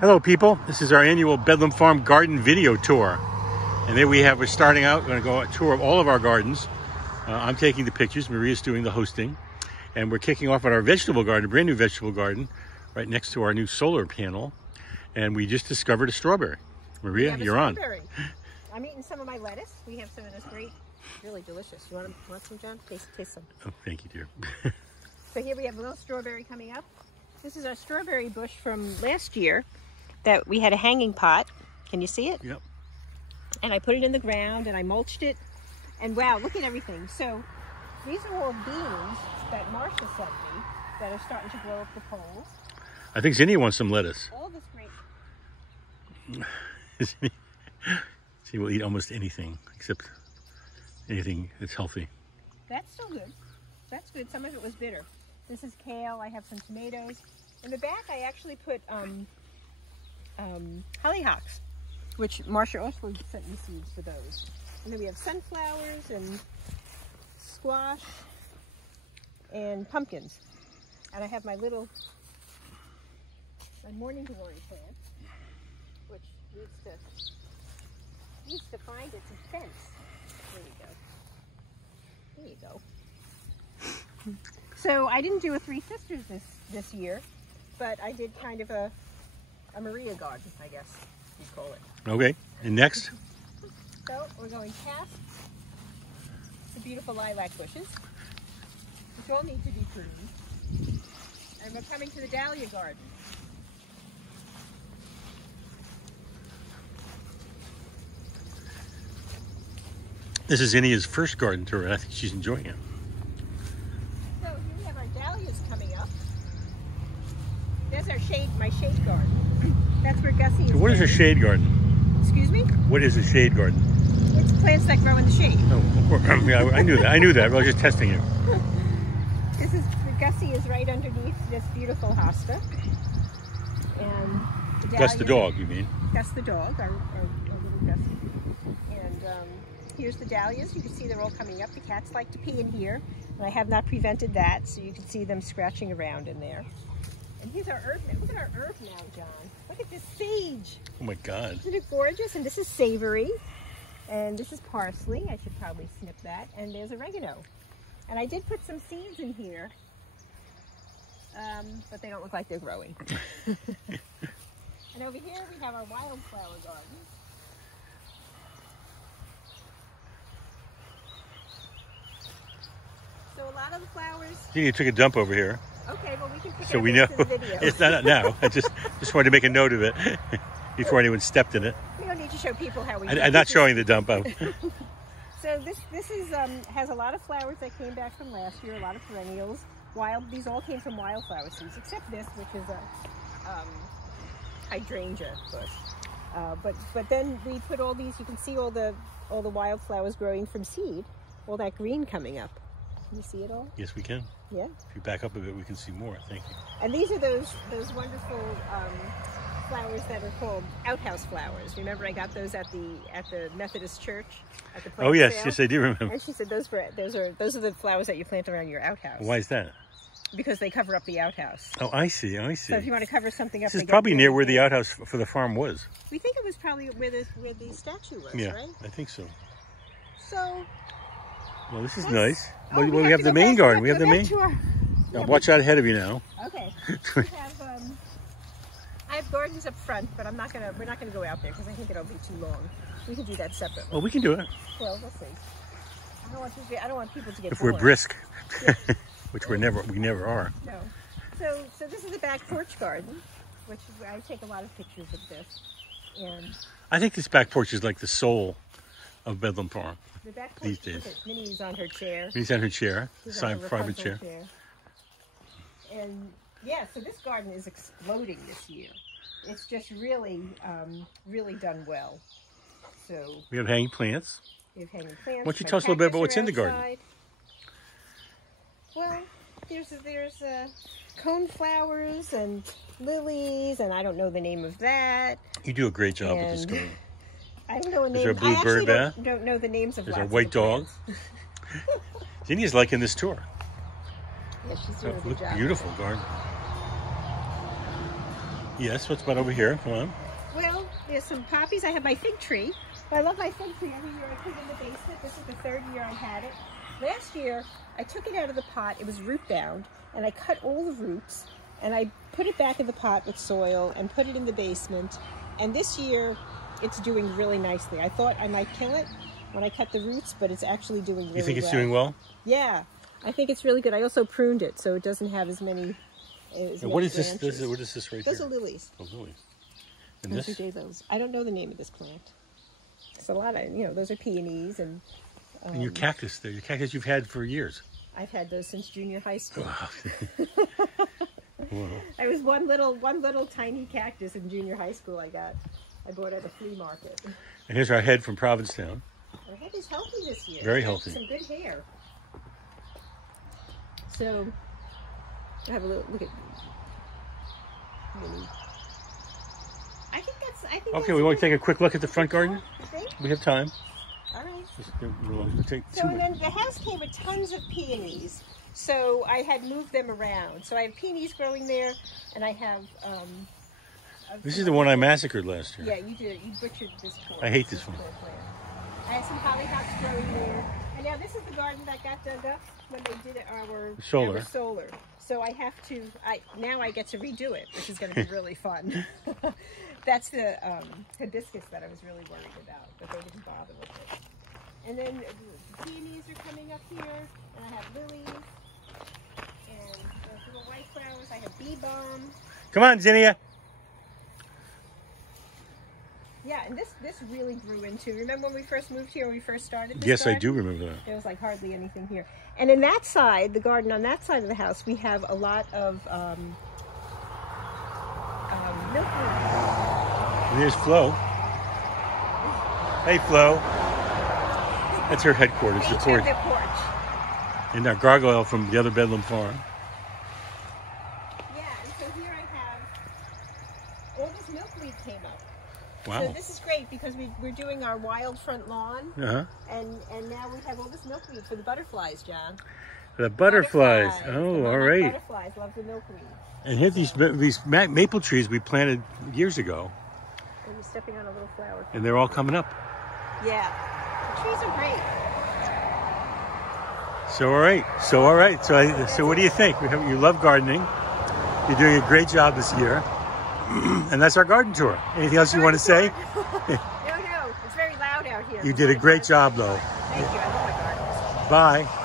Hello people, this is our annual Bedlam Farm Garden video tour. And there we have, we're starting out, we're going to go on a tour of all of our gardens. I'm taking the pictures, Maria's doing the hosting. And we're kicking off at our vegetable garden, a brand new vegetable garden, right next to our new solar panel. And we just discovered a strawberry. Maria, you're on. I'm eating some of my lettuce. We have some of this great, really delicious. You want some, John? Taste some. Oh, thank you, dear. So here we have a little strawberry coming up. This is our strawberry bush from last year that we had a hanging pot. Can you see it? Yep. And I put it in the ground and I mulched it. And wow, look at everything. So these are all beans that Marcia sent me that are starting to grow up the poles. I think Zinni wants some lettuce. All this great. She will eat almost anything except anything that's healthy. That's still good. That's good. Some of it was bitter. This is kale. I have some tomatoes. In the back, I actually put hollyhocks, which Marcia also sent me seeds for those. And then we have sunflowers and squash and pumpkins. And I have my morning glory plant, which needs to find its fence. There you go. So I didn't do a Three Sisters this year, but I did kind of a Maria garden, I guess you'd call it. Okay, and next? So we're going past the beautiful lilac bushes, which all need to be pruned. And we're coming to the Dahlia garden. This is Zinnia's first garden tour, and I think she's enjoying it. So here we have our dahlias coming up. There's our my shade garden. That's where Gussie is. So what is a shade garden? Excuse me? What is a shade garden? It's plants that grow in the shade. Oh, yeah, I knew that. I knew that. I was just testing you. Gussie is right underneath this beautiful hosta. And Gus the dog, you mean? Gus the dog, our little Gussie. And here's the dahlias. You can see they're all coming up. The cats like to pee in here, and I have not prevented that, so you can see them scratching around in there. And here's our herb now. Look at our herb now, John. Look at this sage. Oh my God. Isn't it gorgeous? And this is savory. And this is parsley. I should probably snip that. And there's oregano. And I did put some seeds in here, but they don't look like they're growing. And over here we have our Wildflower Gardens. So a lot of the flowers. You took a dump over here. Okay, well we can pick so it up we know in the video. It's not now. I just wanted to make a note of it before anyone stepped in it. We don't need to show people how we. I'm not showing the dump out. So this is has a lot of flowers that came back from last year. A lot of perennials. These all came from wildflower seeds, except this, which is a hydrangea bush. But then we put all these. You can see all the wildflowers growing from seed. All that green coming up. Can you see it all? Yes, we can. Yeah. If you back up a bit, we can see more. Thank you. And these are those wonderful flowers that are called Outhouse Flowers. Remember, I got those at the Methodist Church at the plant yes, sale? yes, I do remember. And she said those are the flowers that you plant around your outhouse. Why is that? Because they cover up the outhouse. Oh, I see. I see. So if you want to cover something up, this is probably near where the outhouse for the farm was. We think it was probably where the statue was. Yeah, right? I think so. So. Well, this is nice. Oh, well, we have the main garden. We have the main. Now, watch out ahead of you now. Okay. I have gardens up front, but we're not gonna go out there because I think it'll be too long. We can do that separately. Well, we can do it. Well, we'll see. I don't want people to get if bored. we're brisk, Yeah. which we never are. No. So this is the back porch garden, which is where I take a lot of pictures of this. And I think this back porch is like the soul of Bedlam Farm. The back porch, these days. Minnie's on her chair. Minnie's on her chair, private chair. And yeah, so this garden is exploding this year. It's just really, really done well. So we have hanging plants. We have hanging plants. Why don't you tell us a little bit about what's in the garden? Well, there's cone flowers and lilies, and I don't know the name of that. You do a great job with this garden. I don't know a name. Is there a blue bird bath? Don't know the names of. There's a white dog. Zinnia's liking this tour. Yeah, she's doing a good job. Beautiful garden. Yes, what's about over here? Come on. Well, there's some poppies. I have my fig tree. I love my fig tree. Every year I put it in the basement. This is the 3rd year I had it. Last year, I took it out of the pot. It was root bound, and I cut all the roots, and I put it back in the pot with soil and put it in the basement. And this year, it's doing really nicely. I thought I might kill it when I cut the roots, but it's actually doing really well. You think it's doing well? Yeah, I think it's really good. I also pruned it, so it doesn't have as many. What is this? What is this right Those here? are lilies. Oh, lilies. And Those this? are daylilies. I don't know the name of this plant. It's a lot of, those are peonies and. And your cactus there, your cactus you've had for years. I've had those since junior high school. Wow. Wow. I was one little tiny cactus in junior high school. I bought at a flea market. And here's our head from Provincetown. Our head is healthy this year. Very healthy. Some good hair. So, I have a little look at. Minnie. I think. Okay, we want to take a quick look at the front garden. You think? We have time. All right. We'll take So and then the house came with tons of peonies. So I had moved them around. So I have peonies growing there, and I have. This is the one I massacred last year. Yeah, you did. You butchered this plant. I hate this one. I have some hollyhocks growing there. And now this is the garden that got dug up when they did our solar. So I have to. Now I get to redo it, which is going to be really fun. That's the hibiscus that I was really worried about, but they didn't bother with it. And then the peonies are coming up here, and I have lilies, and those little white flowers. I have bee balm. Come on, Zinnia. Yeah, and this really grew into. Remember when we first moved here, when we first started this Yes, garden? I do remember that. There was like hardly anything here. And in that side, the garden on that side of the house, we have a lot of milkweed. And there's Flo. Hey, Flo. That's her headquarters, the porch. The porch. And our gargoyle from the other Bedlam farm. Yeah, and so here I have all this milkweed came up. Wow. So this is great because we're doing our wild front lawn, and now we have all this milkweed for the butterflies, John. The butterflies. Oh, all right. Butterflies love the milkweed. And here these maple trees we planted years ago. And you're stepping on a little flower. And they're all coming up. Yeah, the trees are great. So all right. So what do you think? You love gardening. You're doing a great job this year. And that's our garden tour. Anything else you want to say? No, it's very loud out here. You did a great job, though. Thank you. I love my gardens. Bye.